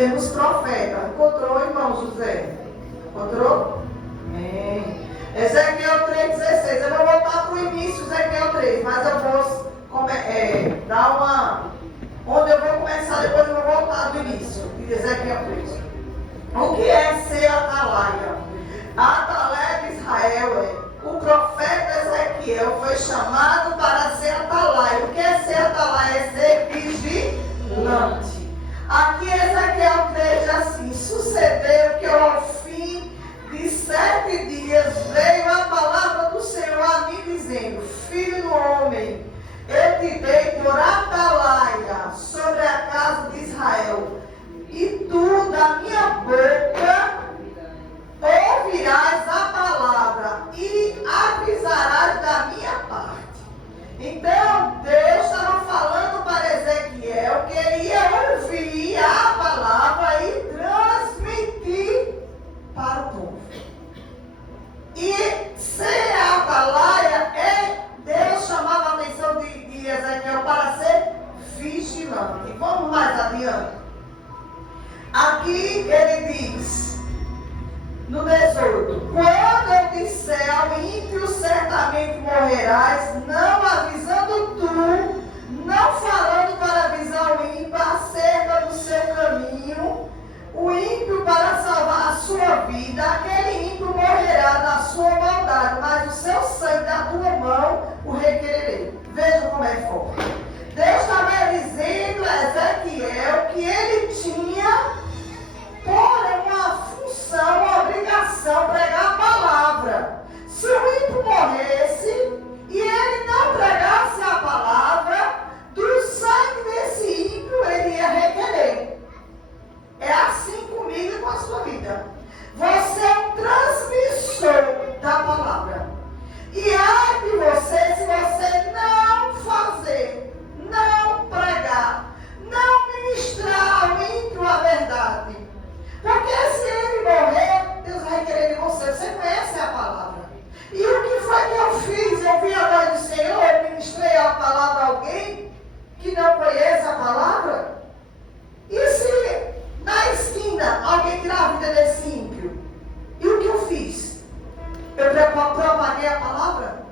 dia nos profetas. Encontrou, irmão José? Encontrou? Amém. Ezequiel 3,16. Eu vou voltar para o início, Ezequiel 3, mas eu vou dar uma... Onde eu vou começar, depois eu vou voltar do início, de Ezequiel 3. O que é ser atalaia? A atalaia de Israel é... O profeta Ezequiel foi chamado para ser atalaia. O que é ser atalaia? É ser vigilante. Aqui Ezequiel 3 diz assim: sucedeu que ao fim de 7 dias veio a palavra do Senhor a mim dizendo: filho do homem, eu te dei por atalaia sobre a casa de Israel, e tu da minha boca ouvirás a palavra e avisarás da minha parte. Então Deus estava falando para Ezequiel que ele ia ouvir a palavra e transmitir para o povo. E ser atalaia Deus chamava a atenção de Ezequiel para ser vigilante. Vamos mais adiante. Aqui ele diz, no 18: quando eu disser ao ímpio, certamente morrerás, não avisando tu, não falando para avisar o ímpio acerca do seu caminho, o ímpio para salvar a sua vida, aquele ímpio morrerá na sua maldade, mas o seu sangue da tua mão o requererei. Veja como é forte. Deus estava dizendo a Ezequiel que ele tinha, porém, uma função, uma obrigação, pregar a palavra. Se o ímpio morresse e ele não pregasse a palavra, do sangue desse ímpio ele ia requerer. É assim comigo e com a sua vida. Você é um transmissor da palavra. E ai de você se você não fazer, não pregar, não ministrar ao ímpio a verdade. Porque se ele morrer, Deus vai querer de você. Você conhece a palavra. E o que foi que eu fiz? Eu vi a voz do Senhor, eu ministrei a palavra a alguém que não conhece a palavra? E se na esquina alguém tirar a vida desse ímpio? E o que eu fiz? Eu propaguei a palavra?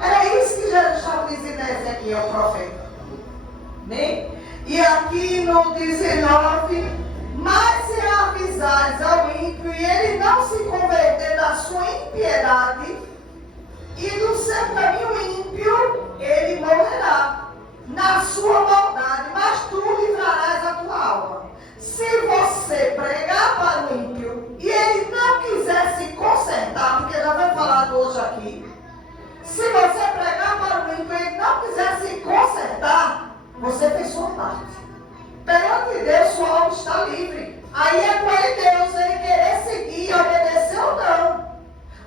Era isso que Jesus estava dizendo a Ezequiel, o profeta. Bem? E aqui no 19, mas se avisares ao ímpio e ele não se converter da sua impiedade e do seu caminho ímpio, ele morrerá na sua maldade, mas tu livrarás a tua alma. Se você pregar para o ímpio e ele não quiser se consertar, porque já foi falado hoje aqui, se você pregar para o ímpio e ele não quiser se consertar, você fez sua parte. Perante Deus, sua alma está livre. Aí é com ele Deus, ele querer seguir, obedecer ou não.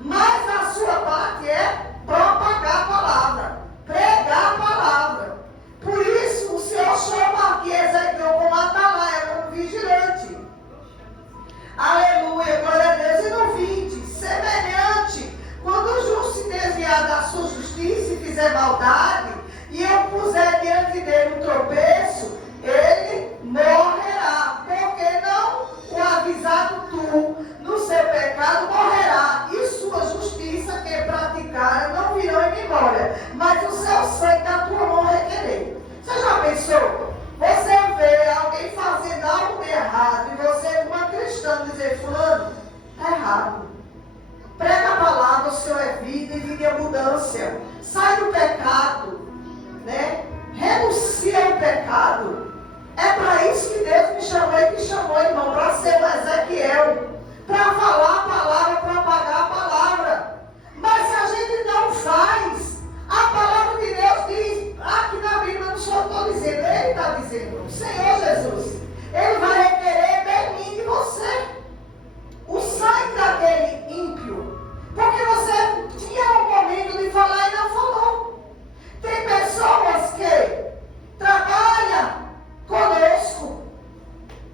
Mas a sua parte é propagar a palavra, pregar a palavra. Por isso o Senhor chama aqui Ezequiel como atalaia, como vigilante. Aleluia, glória a Deus. E no 20, semelhante, quando o justo se desviar da sua justiça e fizer maldade, e eu puser diante dele um tropeço, ele morrerá, porque não o avisado tu no seu pecado morrerá, e sua justiça que praticaram não virão em memória, mas o seu sangue da tua mão requerer. Você já pensou? Você vê alguém fazendo algo de errado, e você, como uma cristã, dizer: fulano, está errado. Prega a palavra, o Senhor é vida e vida é abundância. Sai do pecado, né? Renuncia ao pecado. É para isso que Deus me chamou e que chamou, irmão, para ser um Ezequiel, para falar a palavra, propagar a palavra. Mas se a gente não faz, a palavra de Deus diz, aqui na Bíblia, não só estou dizendo, ele está dizendo, o Senhor Jesus, ele vai requerer de mim e de você o sangue daquele ímpio, porque você tinha um momento de falar e não falou. Tem pessoas que trabalham conosco,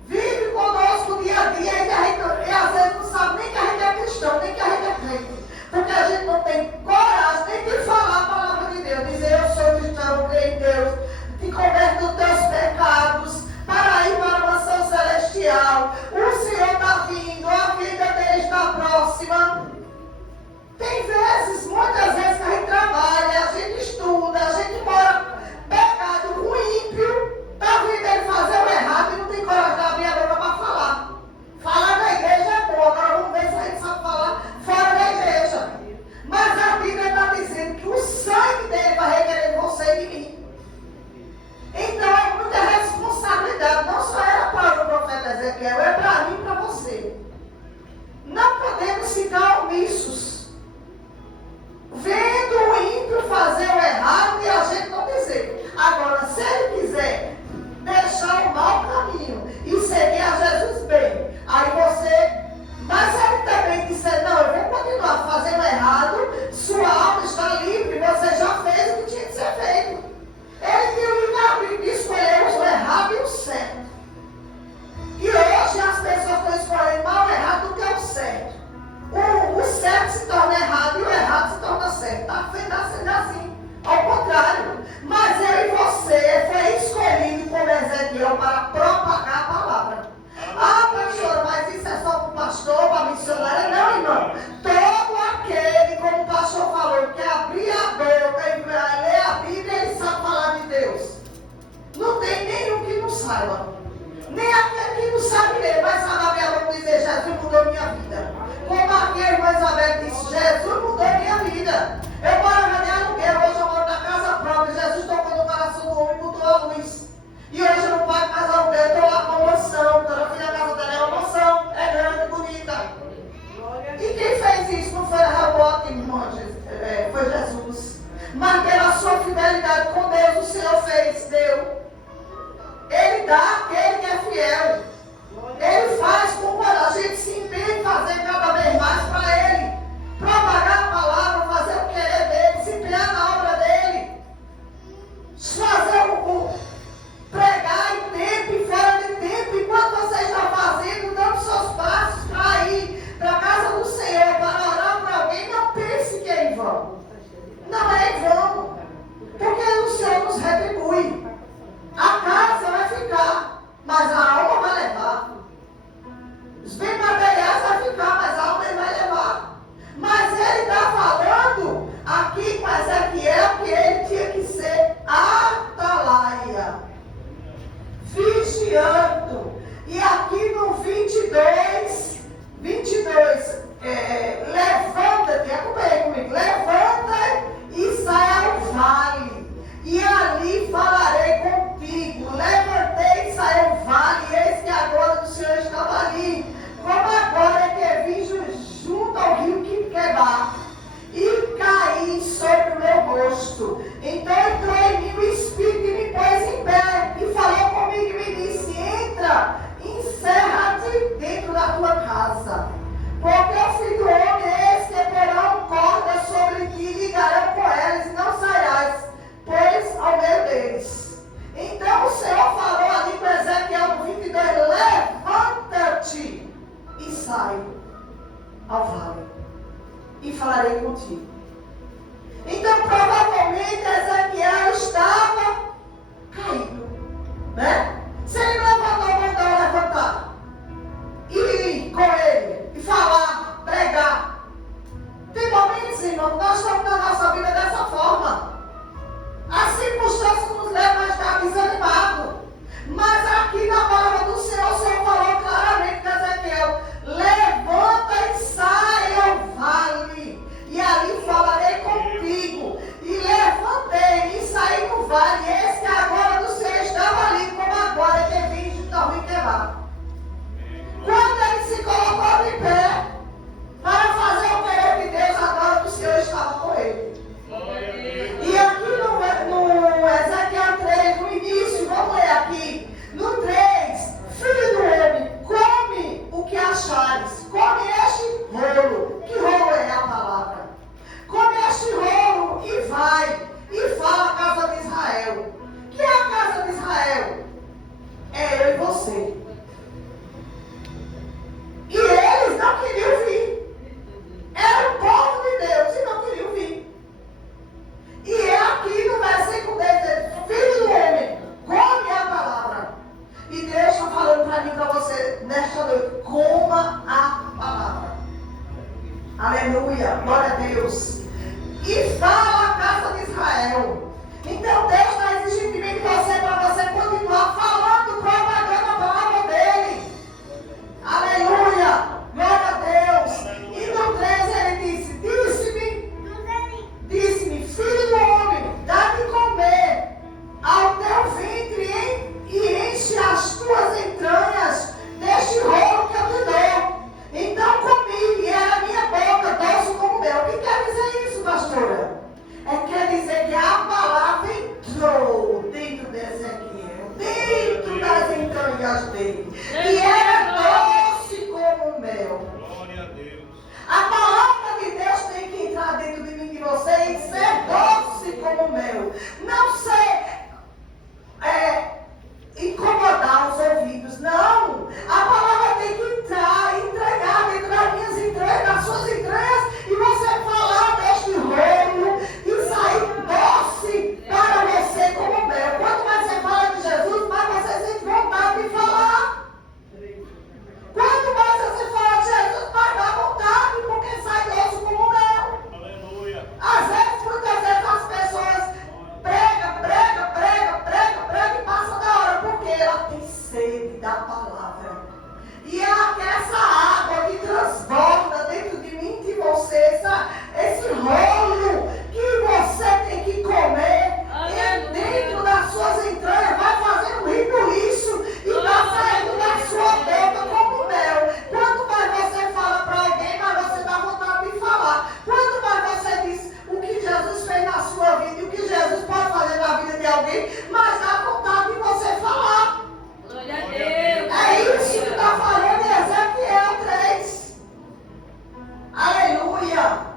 vive conosco dia a dia e às vezes não sabe nem que a gente é cristão, nem que a gente é crente, porque a gente não tem coragem nem de falar a palavra de Deus, dizer: eu sou cristão, creio em Deus, te converte dos teus pecados, para celestial. O Senhor está vindo, a vida dele está próxima. Tem vezes, muitas vezes que a gente trabalha, a gente estuda, a gente mora pegado com o ímpio, está vindo ele fazer o errado e não tem coragem de abrir a boca para falar. Falar na igreja é bom, agora vamos ver se a gente sabe falar fora da igreja. Mas a Bíblia está dizendo que o sangue dele vai requerer de você e de mim. Então é muita responsabilidade, não só era para o profeta Ezequiel, é para mim e para você. Não podemos ficar omissos, vendo o ímpio fazer o errado e a gente não dizer. Agora, se ele quiser deixar o mau caminho e seguir a Jesus bem, aí você, mas ele também disser, não, eu vou continuar fazendo errado, sua alma está livre, você já fez o que tinha que ser feito. Ele tem o livre-arbítrio de escolher o errado e o certo. E hoje as pessoas estão escolhendo mal, errado do que é o certo. O certo se torna errado e o errado se torna certo. Está sendo assim, ao contrário. Mas eu e você foi escolhido como Ezequiel para propagar a palavra. Ah, pastor, mas isso é só para o pastor, para a missionária? Não, irmão. Todo aquele, como o pastor falou, que abrir a boca e ler a Bíblia, ele sabe falar de Deus. Não tem nenhum que não saiba. Nem aquele que não sabe ler, mas sabe abrir a boca e dizer, Jesus mudou minha vida. Como aqui a irmã Isabel disse, Jesus mudou minha vida. Eu morava de aluguel, hoje eu moro na casa própria. Jesus tocou no coração do homem e mudou a luz. E hoje eu não pago mais aluguel, eu estou lá com uma mansão. Então eu fui na casa dela, é uma mansão, é grande, bonita. E quem fez isso não foi a Rabote, irmã, foi Jesus. Mas pela sua fidelidade com Deus, o Senhor deu. Ele dá àquele que é fiel. Ele faz com que a gente se empenhe em fazer cada vez mais para Ele. Propagar a palavra, fazer o querer dEle, se empenhar na obra dEle. Fazer pregar em tempo e fora de tempo. Enquanto você está fazendo, dando seus passos para ir para a casa do Senhor, para orar por alguém, não pense que é em vão. Não é em vão. Porque o Senhor nos retribui. A casa vai ficar, mas a alma vai levar. Os bens materiais vai ficar, mas a alma ele vai levar. Mas ele está falando aqui com Ezequiel que ele tinha que ser atalaia, vigiando. E aqui no 22, levanta-te, acompanha comigo, levanta e sai ao vale, e ali falarei contigo. Levantei e saí ao vale, e eis que a glória do Senhor estava ali, como agora que é visto junto ao rio Quebar, e caí sobre o meu rosto. Então entrou em mim o Espírito e me pôs em pé, e falou comigo e me disse, entra, encerra-te dentro da tua casa, porque o filho do homem eis que porão cordas sobre ti, e ligarão com elas, e não sairás, pois ao meio deles. Então o Senhor falou ali para Ezequiel no 22, levanta-te e sai ao vale, e falarei contigo. Então provavelmente Ezequiel estava caído, né? Se ele não levantou, mandou levantar e ir com ele e falar, pregar. Tem momentos, irmão, nós estamos na nossa vida dessa forma. As circunstâncias nos levam a estar desanimados. Mas aqui na palavra do Senhor, o Senhor falou claramente para Ezequiel, levanta e sai ao vale. E ali para mim, para você, nesta noite. Coma a palavra. Aleluia, glória a Deus. E fala a casa de Israel. Então Deus está exigindo de mim, de você, para você continuar falando, propagando a palavra dele. Aleluia, glória a Deus. E no 13 ele disse-me, filho do homem, dá de comer ao teu ventre e enche as tuas entranhas deste rolo que eu te dou. Então comi, e era a minha boca doce como mel. O que quer dizer isso, pastora? Quer dizer que a palavra entrou dentro de Ezequiel, dentro das entranhas dele, e era doce como mel. Glória a Deus. A palavra de Deus tem que entrar dentro de mim e de você e ser doce como mel. Não ser incomodar os ouvidos. Não. A palavra tem que entrar, entregar dentro das minhas entranhas, das suas entranhas, e você falar deste rolo e sair doce para você como mel. Quanto mais você fala de Jesus, mais você sente vontade de falar. Quanto mais você fala de Jesus, mais dá vontade, porque sai doce como mel. Aleluia. Às vezes, muitas vezes as pessoas pregam e passam da hora, porque ela tem sede da palavra. E ela quer essa água que transborda dentro de mim e de você, esse rolo que você tem que comer dentro das suas entranhas, vai fazer um ribuliço e está saindo da sua boca como mel. Quanto mais você fala para alguém, mais você dá vontade de falar. Quanto mais você diz o que Jesus fez na sua vida e o que Jesus pode fazer na vida de alguém, mais dá vontade de você falar. Glória a Deus. É isso que está falando em Ezequiel 3. Aleluia.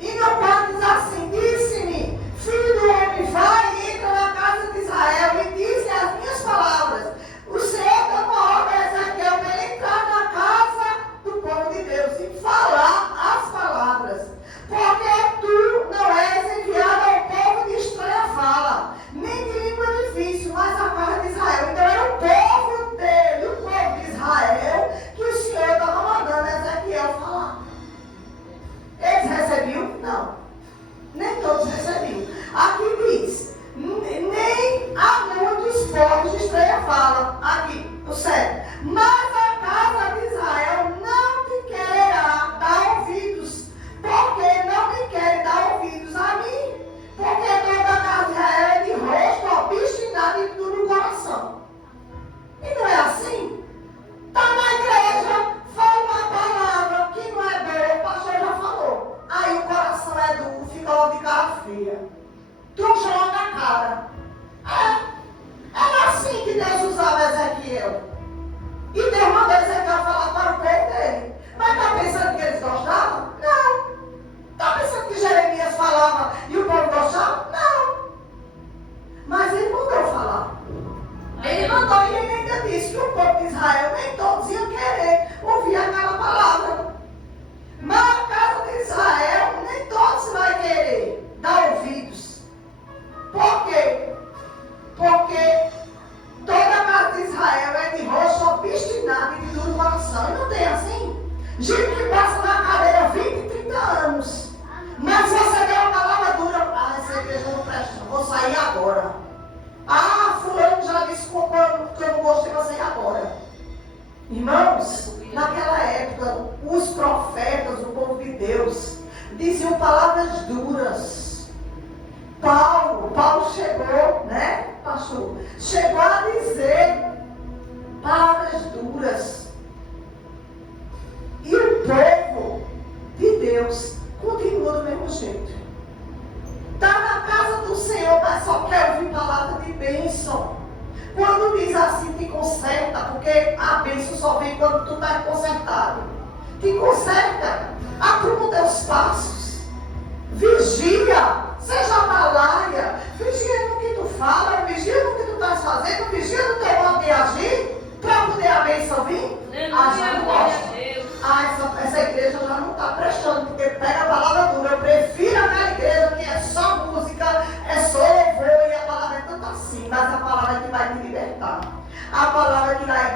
E no 4 diz assim, disse-me, filho do homem, vai e entra na casa de Israel e diz as minhas palavras. O Senhor deu uma ordem a Ezequiel para ele entrar na casa do povo de Deus e falar as palavras. Porque tu não és enviado ao povo de estranha fala, nem de língua difícil, mas a casa de Israel. Então era o povo dele, o povo de Israel, que o Senhor estava mandando Ezequiel falar. Eles recebiam? Não. Nem todos recebiam. Aqui diz, nem há muitos povos de estranha fala. Aqui, o 7. Mas a casa de Israel não te quererá dar ouvidos, porque não me quer dar ouvidos a mim, porque toda a casa de Israel é de rosto obstinado e duro coração. E não é assim? Está na igreja, fala uma palavra que não é boa, o pastor já falou. Aí o coração é duro, fica logo de cara feia. Trouxa logo na cara. Era assim que Deus usava Ezequiel. E Deus mandou Ezequiel falar para o povo dele. Mas está pensando que eles gostavam? Não. Está pensando que Jeremias falava e o povo gostava? Não. Mas ele mandou falar. Ele mandou e ele ainda disse que o povo de Israel nem todos iam querer ouvir aquela palavra. Mas a casa de Israel nem todos vai querer dar ouvidos. Por quê? Porque toda a casa de Israel é de rosto obstinado e de duro coração. E não tem assim? Gente que passa na cadeira 20, 30 anos. Mas se você der uma palavra dura, essa igreja não presta, vou sair agora. Fulano já disse que eu não gostei, vou sair agora. Irmãos, naquela época, os profetas, o povo de Deus, diziam palavras duras. Paulo chegou, né, pastor? Chegou a dizer palavras duras. E o povo de Deus continua do mesmo jeito. Está na casa do Senhor, mas só quer ouvir palavra de bênção. Quando diz assim, te conserta, porque a bênção só vem quando tu está consertado. Te conserta, apruma teus passos, vigia, seja balaia, vigia no que tu fala, vigia no que tu estás fazendo, vigia no teu modo de agir, para poder a bênção vir. Já não gosto. Essa igreja já não está prestando, porque pega a palavra dura. Eu prefiro aquela igreja que é só música, é só louvor, e a palavra é tanto assim, mas a palavra que vai te libertar, a palavra que vai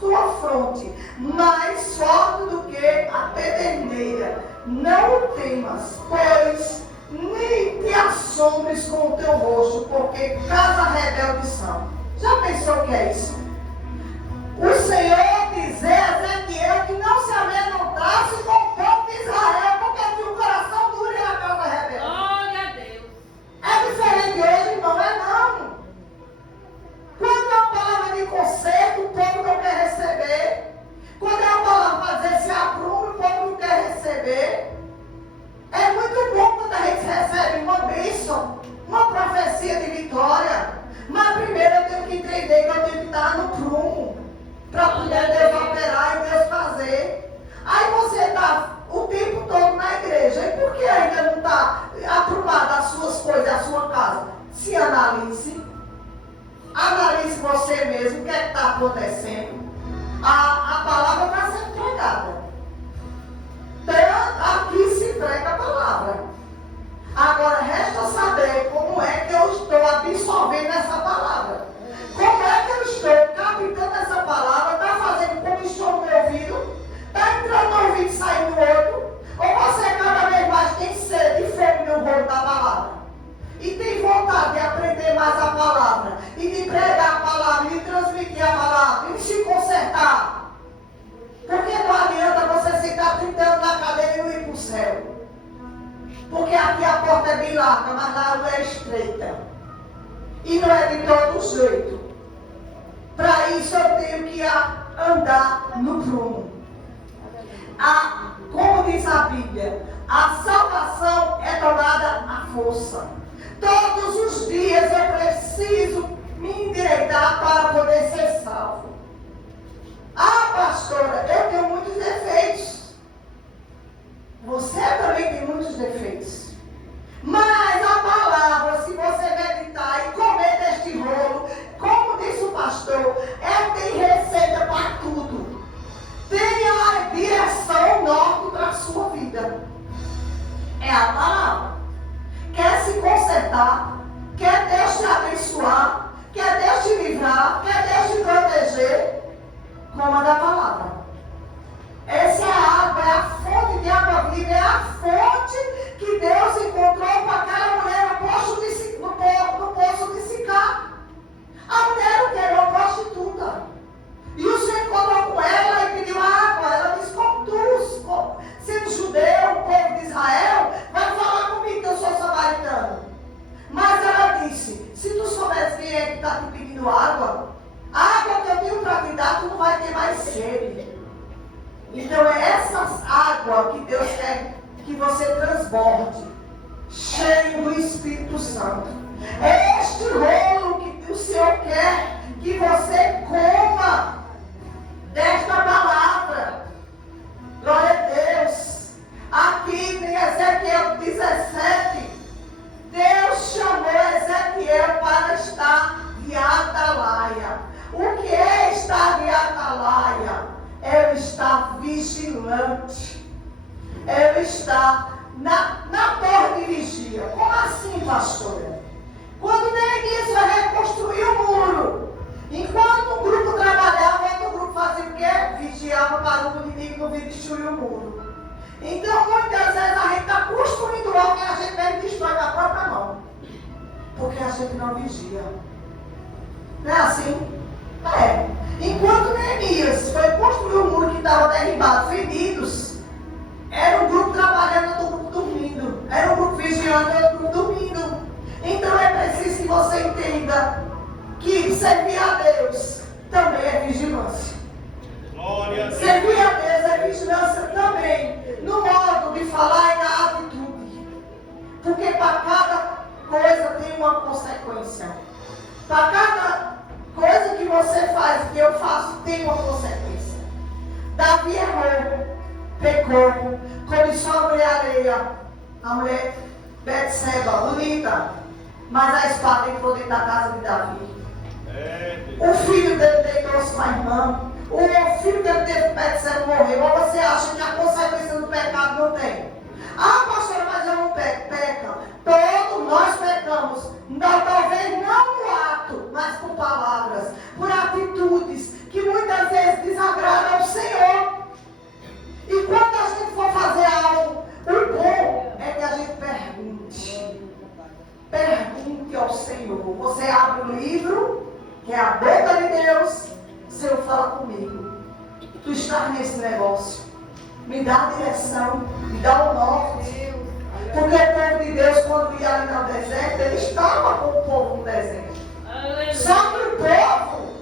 tua fronte, mais forte do que a pederneira. Não temas, pois nem te assombres com o teu rosto, porque casa rebelde são. Já pensou o que é isso? O Senhor dizer a Ezequiel que não se amedrontasse com o povo de Israel, porque tinha o coração duro e a casa rebelde. Glória a Deus. É diferente hoje, irmão, é não. Quando é uma palavra de conserto, o povo não quer receber. Quando é uma palavra para dizer se aprume, o povo não quer receber. É muito bom quando a gente recebe uma bênção, uma profecia de vitória. Mas primeiro eu tenho que entender que eu tenho que estar no prumo para poder Deus operar e Deus fazer. Aí você está o tempo todo na igreja. E por que ainda não está aprumada as suas coisas, a sua casa? Se analise. Analise você mesmo o que é que está acontecendo. A palavra está sendo pregada. Aqui se prega a palavra. Agora resta saber como é que eu estou absorvendo essa palavra. Como é que eu estou captando essa palavra? Está fazendo comichão no meu ouvido? Está entrando no ouvido e saindo no outro? Ou você cada vez mais tem sede e fome no rolo da palavra? E tem vontade de aprender mais a palavra, e de pregar a palavra, e de transmitir a palavra, e de se consertar. Porque não adianta você ficar tentando na cadeira e não ir para o céu. Porque aqui a porta é bem larga, mas lá ela é estreita. E não é de todo jeito. Para isso eu tenho que andar no prumo. Como diz a Bíblia, a salvação é tomada à força. Todos os dias eu preciso me endireitar para poder ser salvo. Pastora, eu tenho muitos defeitos. Você também tem muitos defeitos. Mas a palavra, se você meditar e comer deste rolo, como disse o pastor, tem receita para tudo. Tem a direção norte para a sua vida. É a palavra. Quer se consertar, quer Deus te abençoar, quer Deus te livrar, quer Deus te proteger, coma da palavra. Essa é a água, é a fonte de água viva, é a fonte que Deus encontrou para aquela mulher no poço de Sicar. A mulher o que era uma prostituta. E o Senhor encontrou com ela e pediu água. Ela disse, como tu, sendo judeu, o povo de Israel, vai falar comigo que eu sou samaritano. Mas ela disse, se tu soubesse quem é que está te pedindo água, a água que eu tenho para te dar, tu não vai ter mais sede. Então é essa água que Deus quer que você transborde, cheio do Espírito Santo. É este rolo que o Senhor quer que você coma desta palavra. Glória a Deus. Aqui em Ezequiel 17, Deus chamou Ezequiel para estar de atalaia. O que é estar de atalaia? É estar vigilante. É estar na torre de vigia. Como assim, pastora? Quando Neemias vai reconstruir o muro, enquanto um grupo trabalhava, outro grupo fazia o quê? Vigiava para o inimigo não vir destruir o muro. Então, muitas vezes a gente está construindo algo e a gente vem destrói com a própria mão. Porque a gente não vigia. Não é assim? É. Enquanto Neemias foi construir o muro que estava derribado, feridos, era um grupo trabalhando, outro grupo dormindo. Era um grupo vigiando, outro grupo dormindo. Então é preciso que você entenda que servir a Deus também é vigilância. Glória a Deus. Servir a Deus é vigilância também, no modo de falar e na atitude. Porque para cada coisa tem uma consequência. Para cada coisa que você faz, que eu faço, tem uma consequência. Davi errou, pecou, cobiçou a mulher alheia, a mulher Betseba, bonita, mas a espada entrou dentro da casa de Davi. O filho dele deitou-se com a irmã, o filho dele teve Betseba, morreu. Ou você acha que a consequência do pecado não tem? Pastora, mas eu não peco. Peca. Todos nós pecamos. Talvez não no ato, mas por palavras, por atitudes que muitas vezes comigo. Tu estás nesse negócio. Me dá a direção, me dá o norte. Porque o povo de Deus, quando ia ali no deserto, ele estava com o povo no deserto. Só que o povo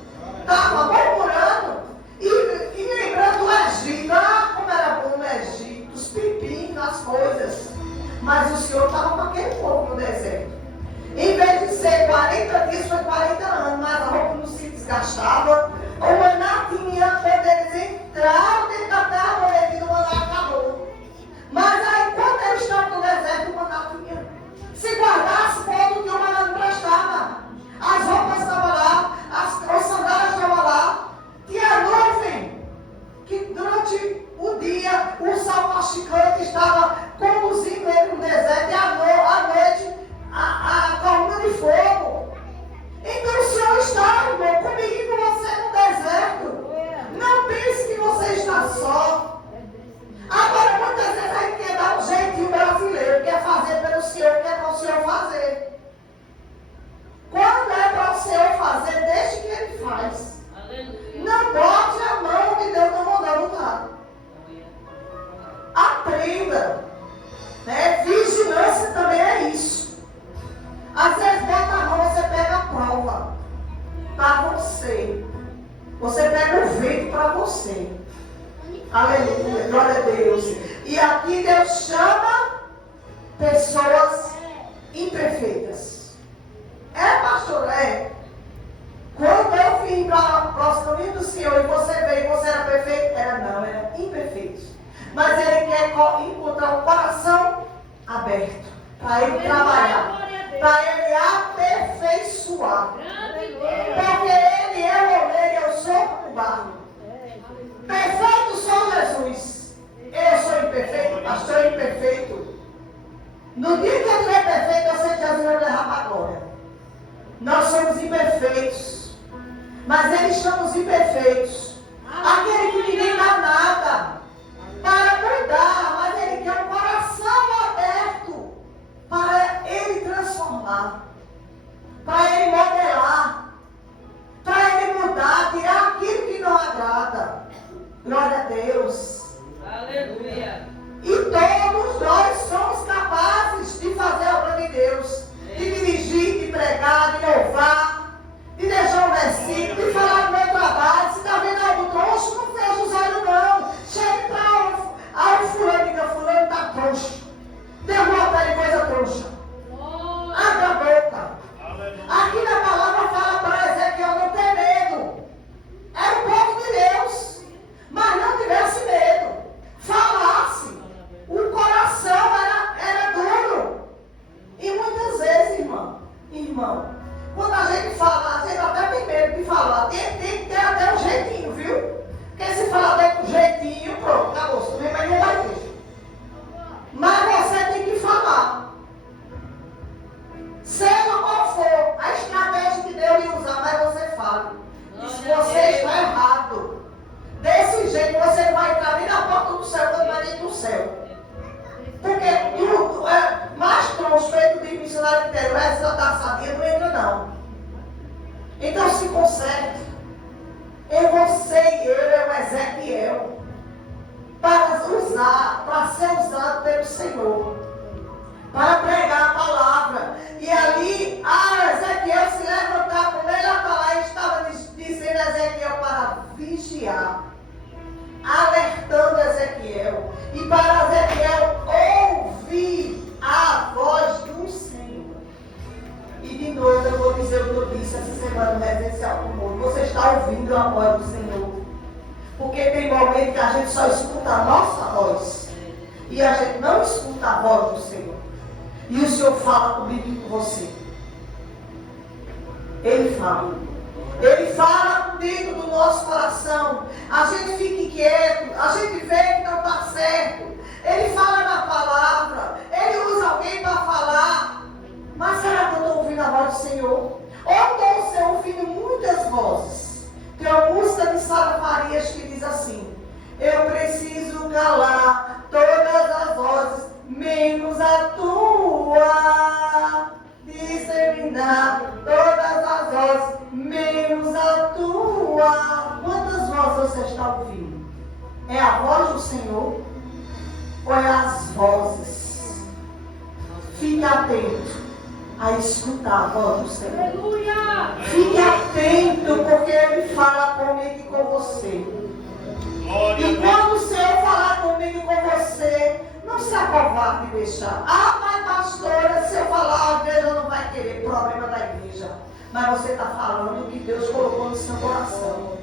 estava murmurando e lembrando do Egito. Ah, como era bom no Egito, os pepinos, as coisas. Mas o Senhor estava com aquele povo no deserto. Em vez de ser 40 dias, foi 40 anos, mas a roupa não se desgastava. O maná tinha, quando eles entraram dentro da terra prometida, o maná acabou. Mas aí, quando eles estavam no deserto, o maná tinha. Se guardasse, todo dia o maná não prestava. As roupas estavam lá, as sandálias estavam lá. Tinha nuvem, que durante o dia, o sol mastigante estava conduzindo ele no deserto, e à noite, a coluna de fogo. Então o Senhor está, irmão, comigo, você no deserto. Não pense que você está só. Agora, muitas vezes a gente quer dar um jeitinho brasileiro, quer fazer pelo Senhor, quer para o Senhor fazer. Quando é para o Senhor fazer, deixe que Ele faz. Não bote a mão de Deus no lugar. Aprenda. Né? Vigilância também é isso. Às vezes bota a mão, você pega a prova para você. Você pega o vento para você. Aleluia, glória a Deus. E aqui Deus chama pessoas imperfeitas. Pastor, quando eu vim para os caminhos do Senhor e você veio, você era perfeito? Era imperfeito. Mas Ele quer encontrar um coração aberto para Ele trabalhar, para Ele aperfeiçoar. Porque Ele é o oleiro e eu sou o barro. Perfeito só Jesus. Eu sou imperfeito, pastor imperfeito. No dia que eu estiver perfeito, eu sei que Jesus vai levar para a glória. Nós somos imperfeitos. Mas Ele chama os imperfeitos. Aquele que ninguém dá nada para cuidar, mas Ele quer um coração aberto para Ele transformar, para Ele modelar, para Ele mudar, tirar aquilo que não agrada. Glória a Deus. Aleluia. E todos nós somos capazes de fazer a obra de Deus, de dirigir, de pregar, de louvar, de deixar um versículo, de falar do meu trabalho. Se está vendo algo troncho, não fecha os olhos não. Chegue para o fulano e diga, fulano está troncho. Derruba ele coisa troncha. Abra a boca. Aqui na palavra fala para Ezequiel não ter medo. Era o povo de Deus, mas não tivesse medo. Falasse. O coração era duro. E muitas vezes, irmão, quando a gente fala, a gente até tem medo de falar. Tem que ter até um jeitinho, viu? Porque se falar até com jeitinho, pronto, acabou. Você também vai levar isso. Mas você tem que falar. Seja qual for a estratégia que Deus lhe usar, mas você fala. E se você está errado, desse jeito você não vai entrar nem na porta do céu, quando vai dentro do céu. Porque tudo é mais troncho feito de missionário inteiro, essa da sabia, não entra não. Então se conserte. Você e eu é o Ezequiel. Para ser usado pelo Senhor. Para pregar a palavra. E ali, Ezequiel se levantar, quando ele ia falar, ele estava dizendo a Ezequiel para vigiar. Alertando Ezequiel. E para Ezequiel ouvir a voz do Senhor. E de novo eu vou dizer o que eu disse essa semana no Residencial do Mundo. Você está ouvindo a voz do Senhor. Porque tem momento que a gente só escuta a nossa voz. E a gente não escuta a voz do Senhor. E o Senhor fala comigo e com você. Ele fala. Ele fala dentro do nosso coração. A gente fica inquieto. A gente vê que não está certo. Ele fala na palavra. Ele usa alguém para falar. Mas será que eu estou ouvindo a voz do Senhor? Ou estou ouvindo muitas vozes? Tem uma música de Sara Farias que diz assim: eu preciso calar todas as vozes, menos a tua. Disseminar todas as vozes, menos a tua. Quantas vozes voz você está ouvindo? É a voz do Senhor ou é as vozes? Fique atento a escutar a voz do Senhor. Aleluia! Fique atento, porque Ele fala comigo e com você. Glória a E Deus. quando o Senhor falar comigo e com você, não se acovarde de deixar. Ah, mas pastora, se eu falar, a igreja não vai querer. Problema da igreja. Mas você está falando o que Deus colocou no seu coração.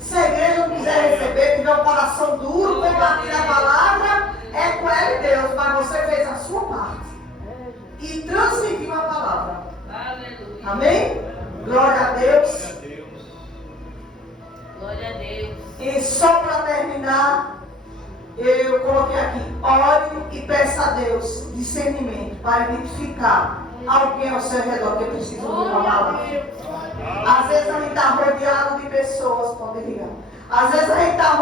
Se a igreja não quiser receber, tiver um coração duro, combater a palavra, é com ela e Deus. Mas você fez a sua parte. E transmitiu a palavra. Aleluia! Amém? Glória a Deus. Glória a Deus. Glória a Deus! E só para terminar, eu coloquei aqui: ore e peça a Deus discernimento para identificar alguém ao seu redor que precisa ouvir uma palavra. Às vezes a gente está rodeado de pessoas, pode ligar. Às vezes a gente está